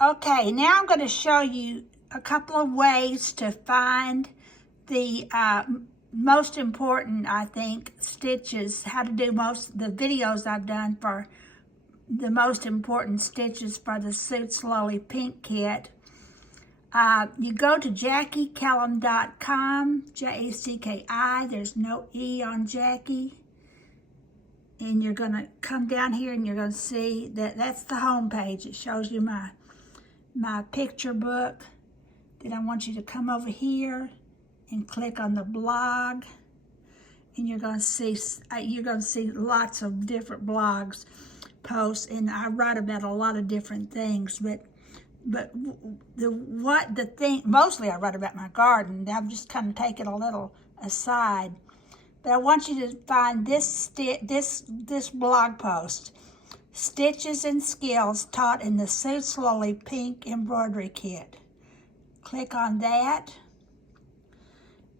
Okay, now I'm going to show you a couple of ways to find the most important, I think, stitches, how to do most of the videos I've done for the most important stitches for the Sutesloly Pink Kit. You go to JackieKellum.com, J-A-C-K-I, there's no E on Jackie. And you're going to come down here and you're going to see that that's the home page. It shows you my picture book. Then I want you to come over here and click on the blog, and you're going to see lots of different blogs posts, and I write about a lot of different things, but mostly I write about my garden. I'm just kind of taking a little aside, but I want you to find this blog post. Stitches and Skills Taught in the Sutesloly Pink Embroidery Kit. Click on that,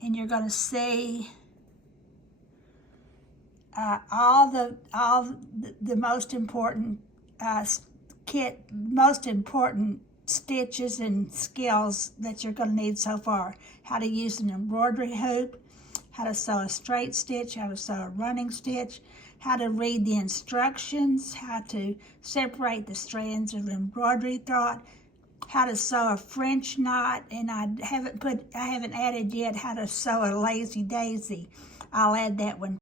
and you're going to see all the most important most important stitches and skills that you're going to need so far. How to use an embroidery hoop, how to sew a straight stitch, how to sew a running stitch, how to read the instructions, how to separate the strands of embroidery thread, how to sew a French knot, and I haven't added yet how to sew a lazy daisy. I'll add that one